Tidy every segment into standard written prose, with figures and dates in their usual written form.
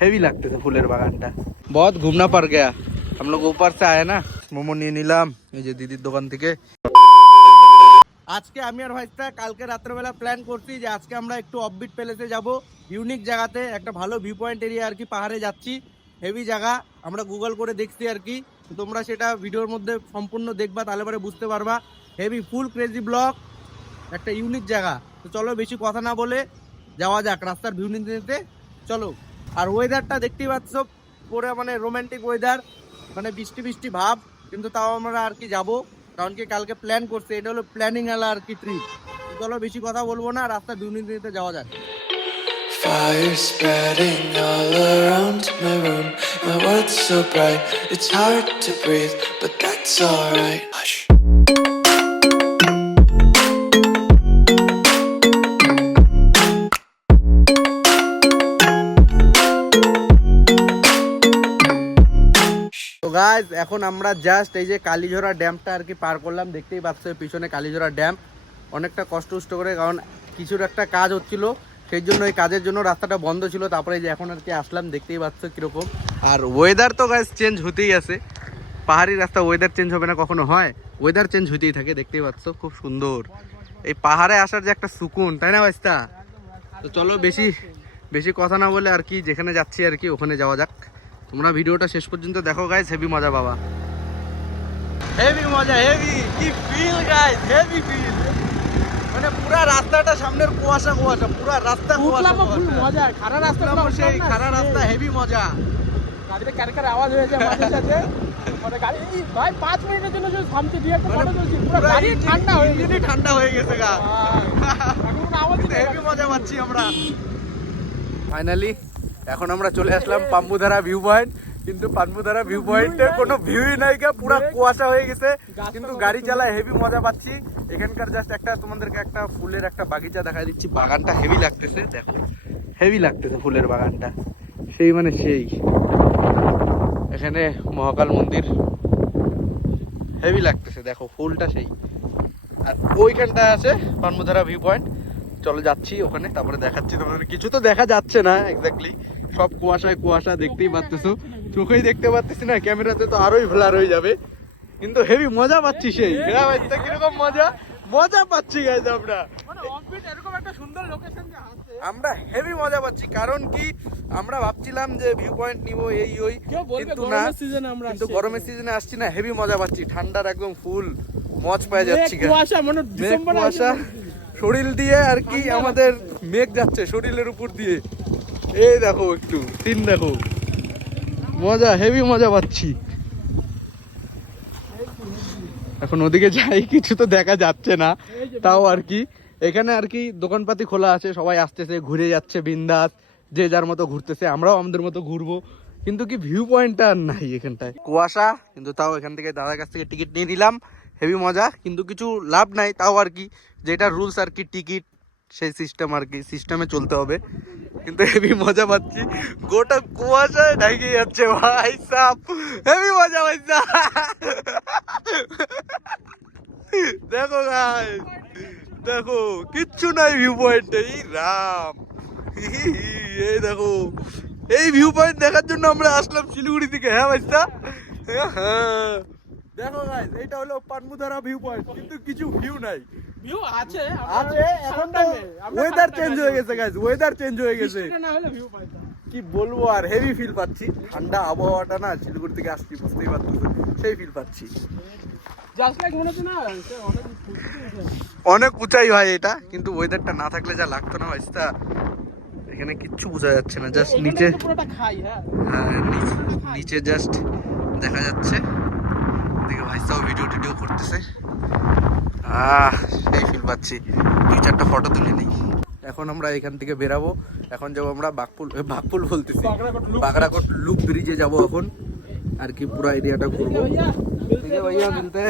Heavy लगते थे फूलेर बागानটা। बहुत घूमना पड़ गया, हम लोग ऊपर से आए ना। মোমো নিয়ে নিলাম এই যে দিদির দোকান থেকে। আজকে আমি আর ভাইস্তা কালকে রাত্রেবেলা প্ল্যান করছি যে আজকে আমরা একটু অফবিট প্লেসে যাব, ইউনিক জায়গাতে, একটা ভালো ভিউ পয়েন্ট এরিয়া আর কি, পাহাড়ে যাচ্ছি। হেভি জায়গা, আমরা গুগল করে দেখছি আর কি, তোমরা সেটা ভিডিওর মধ্যে সম্পূর্ণ দেখবা, তাহলে পরে বুঝতে পারবা। হেভি ফুল ক্রেজি ব্লগ, একটা ইউনিক জায়গা। তো চলো বেশি কথা না বলে যাওয়া যাক রাস্তার ভিউ নিতে নিতে, চলো। আর ওয়েদারটা দেখতেই পাচ্ছ, পুরো মানে রোমান্টিক ওয়েদার, মানে বৃষ্টি বৃষ্টি ভাব, কিন্তু তাও আমরা আর কি যাবো, কারণ কি কালকে প্ল্যান করছে, এটা হলো প্ল্যানিং এলা আর কি ট্রিপ। চলো বেশি কথা বলবো না, রাস্তার ভিউ নিতে নিতে যাওয়া যাক। Fire spreading all around my room. My world's so bright, it's hard to breathe, but that's alright. Hush. তো গাইস এখন আমরা জাস্ট এই যে কালীঝরা ড্যামটা আর কি পার করলাম, দেখতেই পাচ্ছ পিছনে কালীঝরা ড্যাম। অনেকটা কষ্ট করে, কারণ কিছুর একটা কাজ হচ্ছিল, সেই জন্য এই কাজের জন্য রাস্তাটা বন্ধ ছিল। তারপরে যে এখন আর কি আসলাম, দেখতেই পাচ্ছ কিরকম। আর ওয়েদার তো গাইস চেঞ্জ হতেই আছে, পাহাড়ি রাস্তা ওয়েদার চেঞ্জ হবে না কখনো হয়, ওয়েদার চেঞ্জ হতেই থাকে। দেখতেই পাচ্ছ খুব সুন্দর এই পাহাড়ে আসার যে একটা সুকুন, তাই না ভাইস্তা? তো চলো বেশি বেশি কথা না বলে আর কি যেখানে যাচ্ছি আর কি ওখানে যাওয়া যাক। তোমরা ভিডিওটা শেষ পর্যন্ত দেখো গাইস, হেভি মজা পাবা, হেভি মজা, হেভি কি ফিল গাইস, হেভি ফিল। মানে পুরা রাস্তাটা সামনের কুয়াশা কুয়াশা, পুরা রাস্তা কুয়াশা কুয়াশা, মজা। খাড়া রাস্তা, সেই খাড়া রাস্তা, হেভি মজা। গাড়িতে কারকার আওয়াজ হয়েছে মাঝে সাথে, মানে গাড়ি ভাই 5 মিনিটের জন্য শুধু থামতে দিয়ে একটা ফটো তুলছি, পুরো গাড়ি ঠান্ডা হয়ে গেছে, ঠান্ডা হয়ে গেছে গা, এখন আওয়াজ নেই, হেভি মজা পাচ্ছি আমরা। ফাইনালি এখন আমরা চলে আসলাম পাম্বুধারা ভিউ পয়েন্ট, কিন্তু পাম্বুধারা ভিউ পয়েন্টে কোনো ভিউই নাই, পুরো কুয়াশা হয়ে গেছে, কিন্তু গাড়ি চালায় হেভি মজা পাচ্ছি। এখানকার জাস্ট একটা তোমাদেরকে একটা ফুলের একটা বাগিচা দেখা দিচ্ছি, বাগানটা হেভি লাগতেছে, দেখো হেভি লাগতেছে ফুলের বাগানটা, সেই মানে সেই। এখানে মহাকাল মন্দির, হেভি লাগতেছে, দেখো ফুলটা সেই। আর ওইখানটা আছে পাম্বুধারা ভিউ পয়েন্ট, চলো যাচ্ছি ওখানে, তারপরে দেখাচ্ছি তোমাদের। কিছু তো দেখা যাচ্ছে না এক্স্যাক্টলি, সব কুয়াশায় কুয়াশা, দেখতেই পাচ্তেছো, চোখেই দেখতে পাচ্তেছি না, ক্যামেরাতে তো আরোই ব্লার হয়ে যাবে, কিন্তু হেভি মজা পাচ্ছি সেই। কিরকম মজা মজা পাচ্ছি গাইস আমরা, এরকম একটা সুন্দর লোকেশন যে আছে, আমরা হেভি মজা পাচ্ছি। কারণ কি আমরা ভাবছিলাম যে ভিউ পয়েন্ট নিব এই ওই, কিন্তু না, কিন্তু গরমের সিজনে আসছি না, হেভি মজা পাচ্ছি, ঠান্ডার একদম ফুল মজ পেয়ে যাচ্ছি। কুয়াশা মানে ডিসেম্বর, কুয়াশা শরীর দিয়ে আর কি, আমাদের মেঘ যাচ্ছে শরীরের উপর দিয়ে, এই দেখো একটু সিন দেখো, মজা, হেভি মজা পাচ্ছি। এখন ওদিকে যাই, কিছু তো দেখা যাচ্ছে না, তাও আর কি এখানে আর কি দোকানপাতি খোলা আছে, সবাই আসতেছে, ঘুরে যাচ্ছে বিন্দাস, যে যার মতো ঘুরতেছে, আমরাও আমাদের মতো ঘুরবো, কিন্তু কি ভিউ পয়েন্টটা আর নাই এখানটায়, কুয়াশা। কিন্তু তাও এখান থেকে দাদার কাছ থেকে টিকিট নিয়ে নিলাম, হেভি মজা, কিন্তু কিছু লাভ নাই, তাও আর কি যেটা রুলস আর কি, টিকিট সেই সিস্টেম আর কি, সিস্টেমে চলতে হবে। কিন্তু হেভি মজা পাচ্ছি, গোটা কুয়াশায় ঢাকে যাচ্ছে ভাই সাপ, হেভি মজা পাচ্ছি। দেখো গাইস, দেখো কিচ্ছু নাই ভিউ পয়েন্টে, এই রাম, এই দেখো, এই ভিউ পয়েন্ট দেখার জন্য আমরা আসলাম শিলিগুড়ি থেকে। হ্যাঁ ভাইস্তা, হ্যাঁ দেখো গাইস, এটা হলো পাম্বুধারা ভিউ পয়েন্ট, কিন্তু কিছু ভিউ নাই। ভিউ আছে আছে, এখন তো ওয়েদার চেঞ্জ হয়ে গেছে গাইস, ওয়েদার চেঞ্জ হয়ে গেছে, না হলে ভিউ পাইতাম, কি বলবো আর, হেভি ফিল পাচ্ছি, ঠান্ডা আবহাওয়াটা না, শিলিগুড়ি থেকে আসছি বুঝতেই পারতেছো, সেই ফিল পাচ্ছি। জাস্ট লাইক মনে হচ্ছে না অনেক উঁচাই ভাই এটা, কিন্তু ওয়েদারটা না থাকলে যা লাগতো না ভাইস্তা, এখানে কিচ্ছু বোঝা যাচ্ছে না, জাস্ট নিচে, পুরোটা খাই। হ্যাঁ নিচে জাস্ট দেখা যাচ্ছে, দেখে ভাইস্তাও ভিডিও টিডিও করতেছে, সেই ফিল পাচ্ছি। 2-4টা ফটো তুলে নিই। এখন আমরা এখান থেকে বেরাবো, এখন যাবো আমরা বাঘপুল বলতেছি, বাগরাকোট লুপ ব্রিজে যাবো এখন আর কি, পুরো এরিয়াটা ঘুরবো। ভাইয়া মিলতে,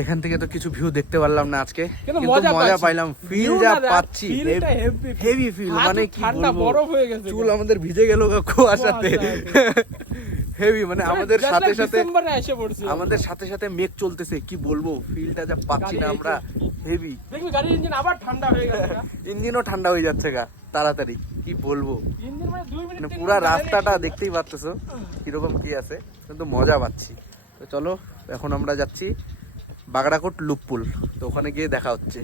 এখান থেকে তো কিছু ভিউ দেখতে পারলাম না আজকে, কিন্তু মজা পাইলাম, ফিল যা পাচ্ছি হেভি ফিল, মানে কি বলবো, চুল আমাদের ভিজে গেল কুয়াশাতে, হেভি, মানে আমাদের সাথে সাথে মেঘ চলতেছে, কি বলবো, ফিলটা যা পাচ্ছি না আমরা, হেভি। দেখবি গাড়ির ইঞ্জিন আবার ঠান্ডা হয়ে গেছে, ইঞ্জিনও ঠান্ডা হয়ে যাচ্ছে গা। তাড়াতাড়ি, কি বলবো, 3 দিন মানে 2 মিনিট মানে পুরা রাস্তাটা দেখতেই পাচ্তেছো কিরকম কি আছে, কিন্তু মজা পাচ্ছি। তো চলো এখন আমরা যাচ্ছি বাগড়াকোট লুপপুল, তো ওখানে গিয়ে দেখা হচ্ছে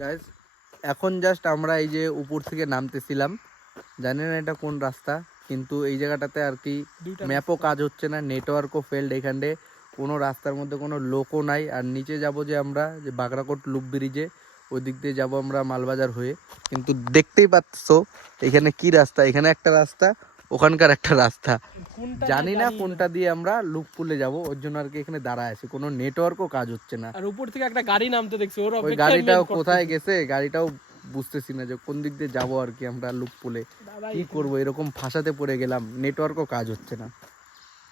গাইজ। এখন জাস্ট আমরা এই যে উপর থেকে নামতেছিলাম, জানি না এটা কোন রাস্তা, কিন্তু এই জায়গাটাতে আর কি ম্যাপও কাজ হচ্ছে না, নেটওয়ার্কও ফেলড, এখানে কোনো রাস্তার মধ্যে কোনো লোকও নাই। আর নিচে যাব যে আমরা যে বাগড়াকোট লুপ ব্রিজে, ওই দিক দিয়ে যাবো আমরা মালবাজার হয়ে, কিন্তু দেখতেই পাচ্ছ এখানে কি রাস্তা, এখানে একটা রাস্তা, ওখানকার একটা রাস্তা, জানি না কোনটা দিয়ে আমরা লুপপুলে যাব, ওর জন্য আর কি এখানে দাঁড়ায় আছি, কোনো নেটওয়ার্কও কাজ হচ্ছে না। আর উপর থেকে একটা গাড়ি নামতে দেখছি, ওর ওই অপেক্ষায় গাড়িটাও wait কোথায় করতেছি। গেছে, গাড়িটাও বুঝতেছি না যে কোন দিক দিয়ে যাবো আর কি আমরা লুপপুলে, দাদা, কি করবো, এরকম ফাঁসাতে পড়ে গেলাম, নেটওয়ার্কও কাজ হচ্ছে না।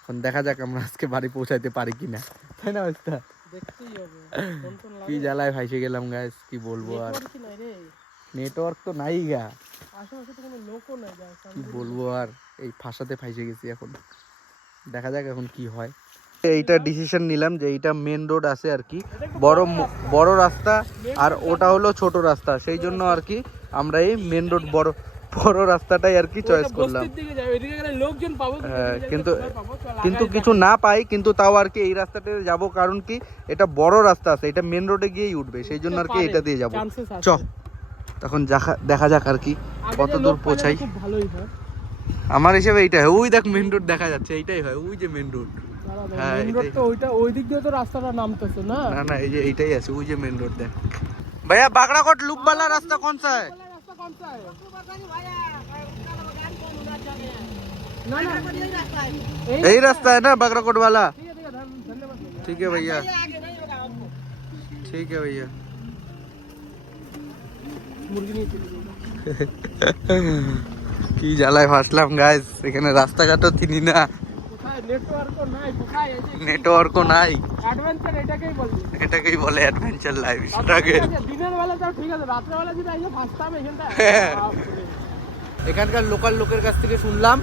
এখন দেখা যাক আমরা আজকে বাড়ি পৌঁছাইতে পারি কিনা, তাই না অবস্থা? দেখতেই হবে কোন কোন কি লাগে। জ্বালায় ফাইসে গেলাম গাইস, কি বলবো আর, Network ই নাই রে, নেটওয়ার্ক তো নাই গা, আশেপাশে তো কোনো লোকও নাই যা কি বলবো আর, এই ফাঁসাতে ফাইসে গেছি। এখন দেখা যাক এখন কি হয়। এইটা ডিসিশন নিলাম যে এইটা মেন রোড আছে আর কি, বড় রাস্তা, আর ওটা হলো ছোট রাস্তা, সেই জন্য আর কি আমরা এই মেন রোড বড় রাস্তাটাই আর কি চয়েস করলাম। বস্তির দিকে যাবে, এদিকে গেলে লোকজন পাবো, হ্যাঁ, কিন্তু কিছু না পাই, কিন্তু তাও আর কি এই রাস্তাটাতে যাব, কারণ কি এটা বড় রাস্তা আছে, এটা মেন রোডে গিয়েই উঠবে, সেই জন্য আর কি এটা দিয়ে যাব। চ তখন দেখা যাক আর কি কত দূর পৌঁছাই। খুব ভালোই হয় আমার হিসেবে এইটা হয়, ওই দেখ মেন রোড দেখা যাচ্ছে, এইটাই হয়, ওই যে মেন রোড। হ্যাঁ, মেইন রোড তো ওইটা, ওই দিক দিয়ে তো রাস্তাটা নামতেছে না। না না, এই যে এইটাই আছে, ওই যে মেন রোড দেখ। ভাইয়া বাগড়াকোট লুপ वाला रास्ता कौन सा है? রাস্তা কোন सा है? না না यही रास्ता है ना बागड़ाकोट वाला? ঠিক আছে, ধন্যবাদ। ठीक है भैया, ठीक है भैया। মুরগি নিয়ে চলে যাবো। কি জ্বালায় ফাসলাম গাইস, এখানে রাস্তাঘাটও চিনি না, কোথায় নেটওয়ার্কও নাই, কোথায় এই যে নেটওয়ার্কও নাই, অ্যাডভেঞ্চার এটাকেই বলে অ্যাডভেঞ্চার লাইফ স্ট্রাগল। দিনের বেলা তাও ঠিক আছে, রাত্রে বেলা যদি আইসে ফাঁসতাম এখানটা। এখানকার লোকাল লোকের কাছ থেকে শুনলাম,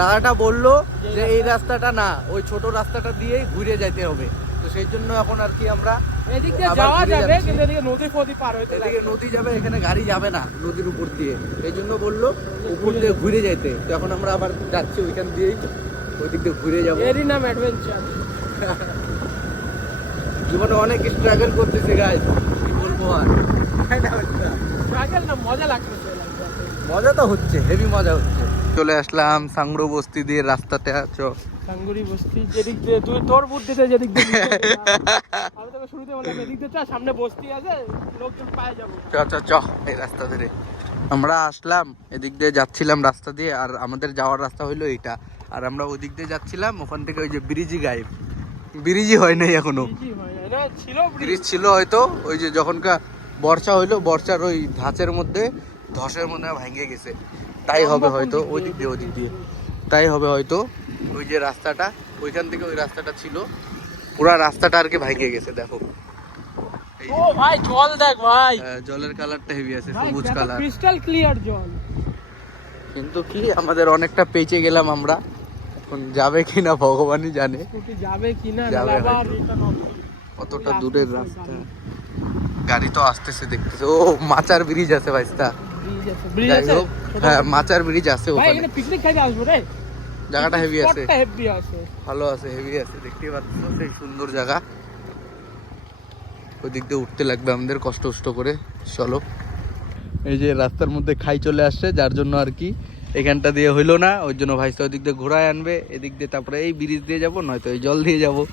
দাদাটা বললো যে এই রাস্তাটা না, ওই ছোট রাস্তাটা দিয়েই ঘুরে যেতে হবে, তো সেই জন্য এখন আর কি আমরা এদিক দিয়ে আবার যাওয়া ঘুরে যাবে, যাচ্ছি। কিন্তু এদিকে নদী ফদি পার হইতে এদিকে নদী যাবে, এখানে গাড়ি যাবে না নদীর উপর দিয়ে, এই জন্য বললো উপর দিয়ে ঘুরে যাইতে, তো এখন আমরা আবার যাচ্ছি ওইখান দিয়েই, ওই দিক দিয়ে ঘুরে যাবো। এরই নাম অ্যাডভেঞ্চার। জীবনে অনেক স্ট্রাগল করতেছে গাইস, কি বলবো আর, ট্রাভেল না, মজা লাগতেছে। মজা তো হচ্ছে, হেভি মজা হচ্ছে। চলে আসলাম সাংগ্রো বস্তি দিয়ে রাস্তাতে আছো, সাঙ্গুরি বস্তি যেদিক দিয়ে, তুই তোর বুদ্ধিতে যেদিক দিয়ে আমি তোকে শুরুতে বললাম এদিক দিয়ে চল, সামনে বস্তি আছে, লোকজন পায়ে যাবো। চ এই রাস্তা ধরে আমরা আসলাম, এদিক দিয়ে যাচ্ছিলাম রাস্তা দিয়ে, আর আমাদের যাওয়ার রাস্তা হইলো এইটা, আর আমরা ওই দিক দিয়ে যাচ্ছিলাম, ওখান থেকে ওই যে ব্রিজই গায়েব, ব্রিজই হয় নাই এখনো, কি হয় না, ছিল ব্রিজ ছিল হয়তো, ওই যে যখনকার বর্ষা হইলো, বর্ষার ওই ধাঁচের মধ্যে ধসের মধ্যে ভেঙে গেছে, তাই হবে হয়তো, ওই দিক দিয়ে তাই হবে হয়তো, ওই যে রাস্তাটা ওইখান থেকে ওই রাস্তাটা ছিল, পুরা রাস্তাটা আর কি ভেঙে গেছে। দেখো ও ভাই, জল দেখ ভাই, জলের কালারটা হেভি আছে, সবুজ কালার, ক্রিস্টাল ক্লিয়ার জল। কিন্তু কি আমাদের অনেকটা পেঁচে গেলাম আমরা, এখন যাবে কিনা ভগবানই জানে, স্কুটি যাবে কিনা, যাবে আবার হয়তো। রিটার্ন হবে। কতটা দূরের রাস্তা, গাড়ি তো আসতেছে দেখতেছে, ও মাচার ব্রিজ আছে ভাইস্তা, ব্রিজ আছে, ব্রিজ যাই আছে। হোক, হ্যাঁ মাচার ব্রিজ আছে ভাই ওখানে, এখানে পিকনিক খাইতে আসবো রে, জায়গাটা হেভি আছে, স্পটটা হেভি আছে। ভালো আছে, হেভি আছে, দেখতেই পাচ্ছ সেই সুন্দর জায়গা, ওই দিক দিয়ে উঠতে লাগবে আমাদের কষ্ট করে। চলো, এই যে রাস্তার মধ্যে খাই চলে আসছে, যার জন্য আর কি এখানটা দিয়ে হইলো না, ওই জন্য ভাইস্তা ওই দিক দিয়ে ঘোরায় আনবে, এদিক দিয়ে তারপরে এই ব্রিজ দিয়ে যাবো, নয়তো এই জল দিয়ে যাবো।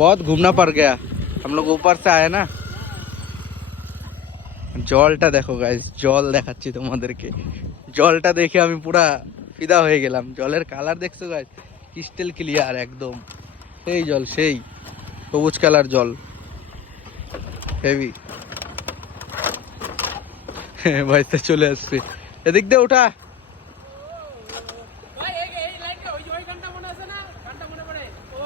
बहुत घूमना पड़ गया, हम लोग ऊपर से आए ना। জলটা দেখো গাইস, জল দেখাচ্ছি তোমাদেরকে, জলটা দেখে আমি পুরা ফিদা হয়ে গেলাম, জলের কালার দেখছো গাইস, ক্রিস্টাল ক্লিয়ার একদম, সেই জল, সেই সবুজ কালার জল, হেভি। ভাইস্তা চলে আসছে, এদিক দিয়ে ওঠা, ভাই এই লাইনটা, ওই গানটা মনে আছে না, গানটা মনে পড়ে, ও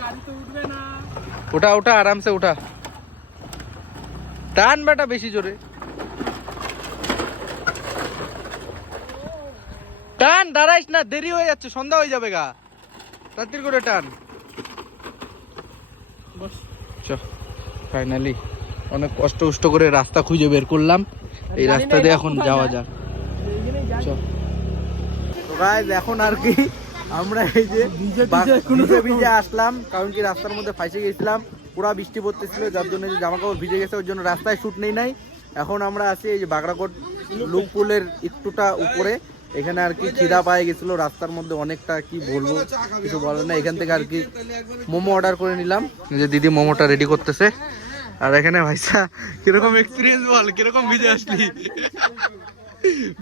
গাড়ি তো উঠবে না। ওঠা আরামসে ওঠা, টান বেটা বেশি জোরে টান, দাঁড়াইস না, দেরি হয়ে যাচ্ছে, সন্ধ্যা হয়ে যাবে গা, তাড়াতাড়ি করে টান। বস চ ফাইনালি অনেক কষ্ট করে রাস্তা খুঁজে বের করলাম, এই রাস্তা দিয়ে এখন যাওয়া যাক। তো গাইস এখন আর কি আমরা এই যে ভিজে আসলাম, কারণ কি রাস্তার মধ্যে ফাঁসে গেছিলাম, পুরা বৃষ্টি পড়তেছিল, যার জন্য যে জামা কাপড় ভিজে গেছে, ওর জন্য রাস্তায় শুট নেই নাই। এখন আমরা আছি এই যে বাগড়াকোট লুকপুলের একটুটা উপরে, এখানে আর কি খিদা পায়ে গেছিল রাস্তার মধ্যে অনেকটা, কি বলবো কিছু বলার না। এখান থেকে আর কি মোমো অর্ডার করে নিলাম, যে দিদি মোমোটা রেডি করতেছে। আর এখানে ভাইসা কিরকম এক্সপিরিয়েন্স বল, কিরকম ভিজে আসলি?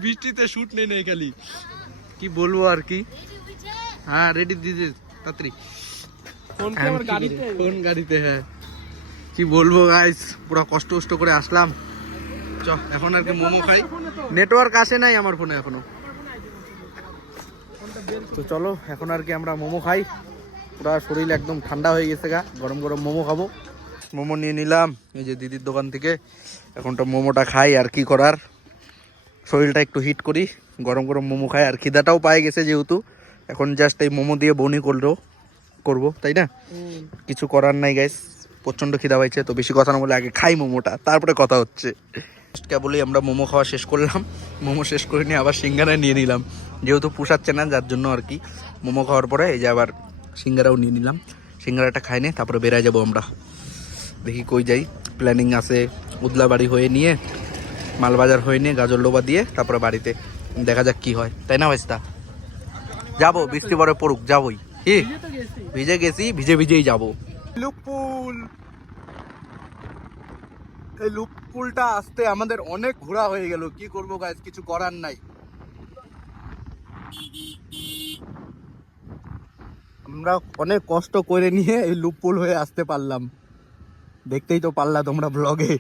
বৃষ্টিতে শুট নেই নাই খালি, কি বলবো আর কি। হ্যাঁ রেডি দিদি তাড়াতাড়ি, কোন গাড়িতে? হ্যাঁ কি বলবো গাইস, পুরো কষ্ট করে আসলাম। চ এখন আর কি মোমো খাই, নেটওয়ার্ক আসে নাই আমার ফোনে এখনো। তো চলো এখন আর কি আমরা মোমো খাই, পুরো শরীর একদম ঠান্ডা হয়ে গেছে গা, গরম মোমো খাবো। মোমো নিয়ে নিলাম এই যে দিদির দোকান থেকে, এখন তো মোমোটা খাই, আর কি করার, শরীরটা একটু হিট করি, গরম মোমো খাই। আর খিদাটাও পায়ে গেছে যেহেতু, এখন জাস্ট এই মোমো দিয়ে বনি করবো, তাই না? কিছু করার নাই গাইস, প্রচন্ড খিদা পাইছে। তো বেশি কথা না বলে আগে খাই মোমোটা, তারপরে কথা হচ্ছে। কেবলই আমরা মোমো খাওয়া শেষ করলাম, মোমো শেষ করে নিয়ে আবার সিঙ্গারা নিয়ে নিলাম, যেহেতু পোষাচ্ছে না যার জন্য আর কি। মোমো খাওয়ার পরে এই যে আবার সিঙ্গারাও নিয়ে নিলাম, সিঙ্গারাটা খাই নিয়ে তারপরে বেরাই যাবো আমরা। দেখি কই যাই, প্ল্যানিং আছে উদলাবাড়ি হয়ে নিয়ে, মালবাজার হয়ে নিয়ে, গাজলডোবা দিয়ে তারপরে বাড়িতে, দেখা যাক কি হয়, তাই না ভাইস্তা? যাবো, বৃষ্টি পরে পড়ুক, যাবোই। কি ভিজে গেছি, ভিজেই যাবো। লুকপুল, এই লুকপুলটা আসতে আমাদের অনেক ঘোরা হয়ে গেল, কি করবো গাইস, কিছু করার নাই। আমরা অনেক কষ্ট করে নিয়ে এই লুকপুল হয়ে আসতে পারলাম, দেখতেই তো পারলা তোমরা ব্লগে।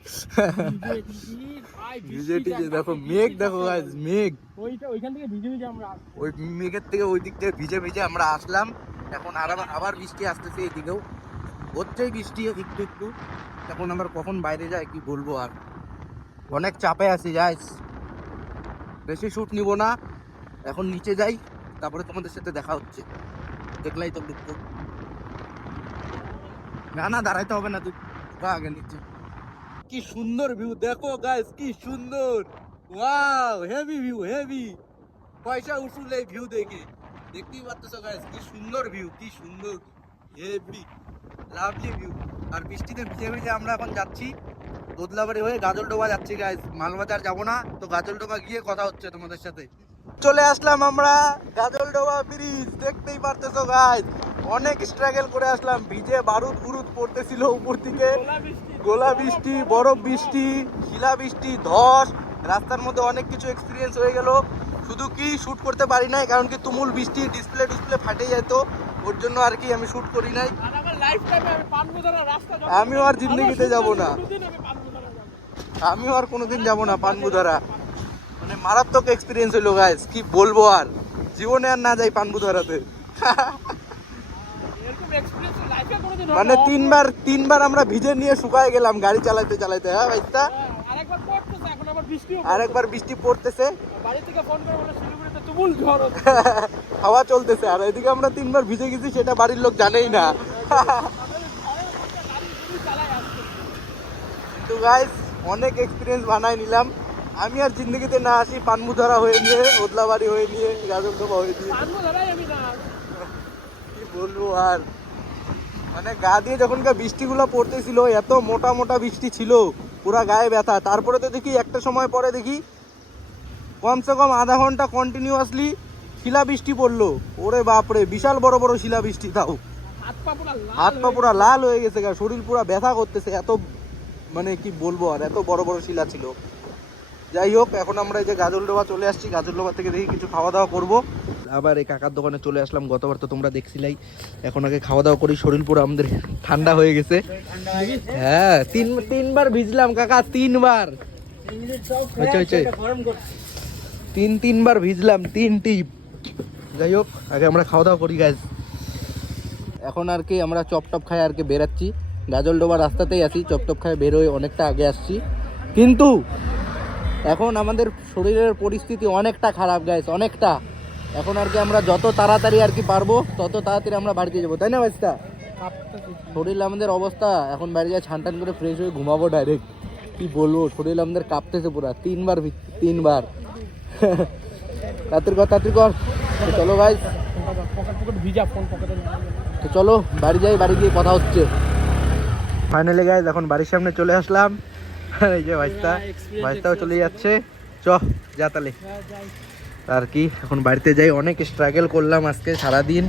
দেখো মেঘ, দেখো গাইস মেঘ, ওইখান থেকে ভিজে আমরা, ওই মেঘের থেকে ওই দিক থেকে ভিজে আমরা আসলাম। এখন আবার বৃষ্টি আসতেছে, এইদিকেও হচ্ছেই বৃষ্টি একটু। এখন আমরা কখন বাইরে যাই কি বলবো, আর অনেক চাপে আছি গাইস, বেশি শুট নিব না, এখন নিচে যাই, তারপরে তোমাদের সাথে দেখা হচ্ছে। দেখলাই তো লুক, না দাঁড়াইতে হবে না, তুই আগে নিচে। কি সুন্দর ভিউ দেখো গাইস, কি সুন্দর, ওয়াও হেভি ভিউ, হেভি পয়সা উসুল এই ভিউ দেখে, দেখতেই পাচ্ছ গাইস কি সুন্দর ভিউ, কি সুন্দর, হেভি লাভলি ভিউ। আর বৃষ্টিতে ভিজে আমরা এখন যাচ্ছি দোদলাবাড়ি হয়ে গাজলডোবা যাচ্ছি গাইস, মালবাজার যাবো না, তো গাজলডোবা গিয়ে কথা হচ্ছে তোমাদের সাথে। চলে আসলাম আমরা গাজলডোবা ব্রিজ, দেখতেই পারতেছো গাইস, অনেক স্ট্রাগল করে আসলাম, ভিজে বারুদ পড়তেছিল উপর থেকে, গোলা বৃষ্টি, বরফ বৃষ্টি, শিলা বৃষ্টি, ধস, রাস্তার মধ্যে অনেক কিছু এক্সপিরিয়েন্স হয়ে গেল। শুধু কি শুট করতে পারি নাই, কারণ কি তুমুল বৃষ্টি, ডিসপ্লে ফাটে যেত, ওর জন্য আর কি আমি শুট করি নাই। আমিও আর জিন্দেগিতে যাব না, আমিও আর কোনোদিন যাব না পানবুধারা, মানে মারাত্মক এক্সপিরিয়েন্স হলো গাইস, কি বলবো, আর জীবনে আর না যাই পানবুধারাতে। মানে তিনবার আমরা ভিজে নিয়ে শুকায় গেলাম গাড়ি চালাইতে। হ্যাঁ ভাইটা, আরেকবার বৃষ্টি পড়তেছে, হাওয়া চলতেছে, আর এদিকে আমরা 3বার ভিজে গেছি, সেটা বাড়ির লোক জানেই না। তো গাইস অনেক এক্সপিরিয়েন্স বানাই নিলাম, আমি আর জিন্দগিতে না আসি পানমুধারা হয়ে নিয়ে, ওদলাবাড়ি হয়ে নিয়ে, গাজলডোবা হয়ে নিয়ে, কি বলবো। আর মানে গা দিয়ে যখনকার বৃষ্টিগুলো পড়তেছিল, এত মোটা বৃষ্টি ছিল, পুরা গায়ে ব্যথা। তারপরে তো দেখি একটা সময় পরে দেখি কমসে কম আধা ঘন্টা কন্টিনিউয়াসলি শিলা বৃষ্টি পড়লো, ওরে বাপরে, বিশাল বড় শিলা বৃষ্টি, তাও হাত পা পুরা লাল হয়ে গেছে, শরীর পুরা ব্যথা করতেছে, এত মানে কি বলবো, আর এত বড় শিলা ছিল। যাই হোক, এখন আমরা এই যে গাজলডোবা চলে আসছি, গাজলডোবা থেকে দেখি কিছু খাওয়া দাওয়া করবো। আবার এই কাকার দোকানে চলে আসলাম, গতবার তো তোমরা দেখছিলাই। এখন আগে খাওয়া দাওয়া করি, শরীর পুরো আমাদের ঠান্ডা হয়ে গেছে। হ্যাঁ তিনবার ভিজলাম কাকা, 3বার তিনবার ভিজলাম, 3 টিপ। যাই হোক, আগে আমরা খাওয়া দাওয়া করি গাইজ। এখন আর কি আমরা চপ খাই আর কি বেরাচ্ছি, গাজলডোবা রাস্তাতেই আছি, চপ খাই বেরোয় অনেকটা আগে আসছি, কিন্তু এখন আমাদের শরীরের পরিস্থিতি অনেকটা খারাপ গাইস, অনেকটা। এখন আর কি আমরা যত তাড়াতাড়ি আর কি পারবো তত তাড়াতাড়ি আমরা বাড়িতে যাবো, তাই না ভাইস্তা? শরীর আমাদের অবস্থা, এখন বাড়ি যায় ছান করে ফ্রেশ হয়ে ঘুমাবো ডাইরেক্ট। কি বলবো, শরীর আমাদের কাঁপতেছে পুরা, তিনবার তাড়াতাড়ি কর। তো চলো ভাই, পকেট ভিজা, ফোন পকেটে। তো চলো বাড়ি যাই, বাড়ি গিয়ে কথা হচ্ছে। ফাইনালি গাইজ এখন বাড়ির সামনে চলে আসলাম। এই যে ভাইস্তাও চলে যাচ্ছে। যা তাহলে আর কি, এখন বাড়িতে যাই। অনেক স্ট্রাগল করলাম আজকে সারাদিন,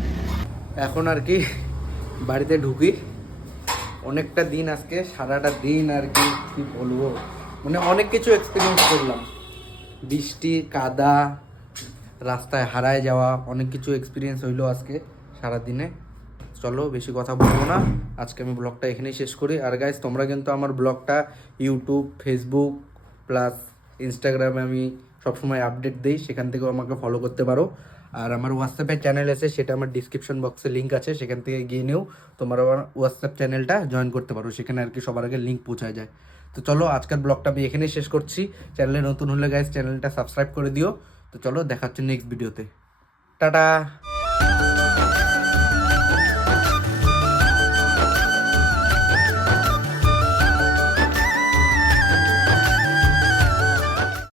এখন আর কি বাড়িতে ঢুকি। অনেকটা দিন আজকে, সারাটা দিন আর কি কি বলবো, মানে অনেক কিছু এক্সপিরিয়েন্স করলাম। বৃষ্টি, কাদা, রাস্তায় হারায় যাওয়া, অনেক কিছু এক্সপিরিয়েন্স হইলো আজকে সারাদিনে। চলো বেশি কথা বলবো না, আজকে আমি ব্লগটা এখানেই শেষ করি। আর গাইজ তোমরা কিন্তু আমার ব্লগটা ইউটিউব, ফেসবুক প্লাস ইনস্টাগ্রামে আমি সবসময় আপডেট দিই, সেখান থেকেও আমাকে ফলো করতে পারো। আর আমার হোয়াটসঅ্যাপের চ্যানেল আছে, সেটা আমার ডিসক্রিপশন বক্সে লিঙ্ক আছে, সেখান থেকে গিয়ে নিও তোমরা আমার হোয়াটসঅ্যাপ চ্যানেলটা জয়েন করতে পারো, সেখানে আর কি সবার আগে লিঙ্ক পৌঁছায় যায়। তো চলো আজকের ব্লগটা আমি এখানেই শেষ করছি। চ্যানেলে নতুন হলে গাইজ চ্যানেলটা সাবস্ক্রাইব করে দিও। তো চলো দেখা হচ্ছে নেক্সট ভিডিওতে, টাটা।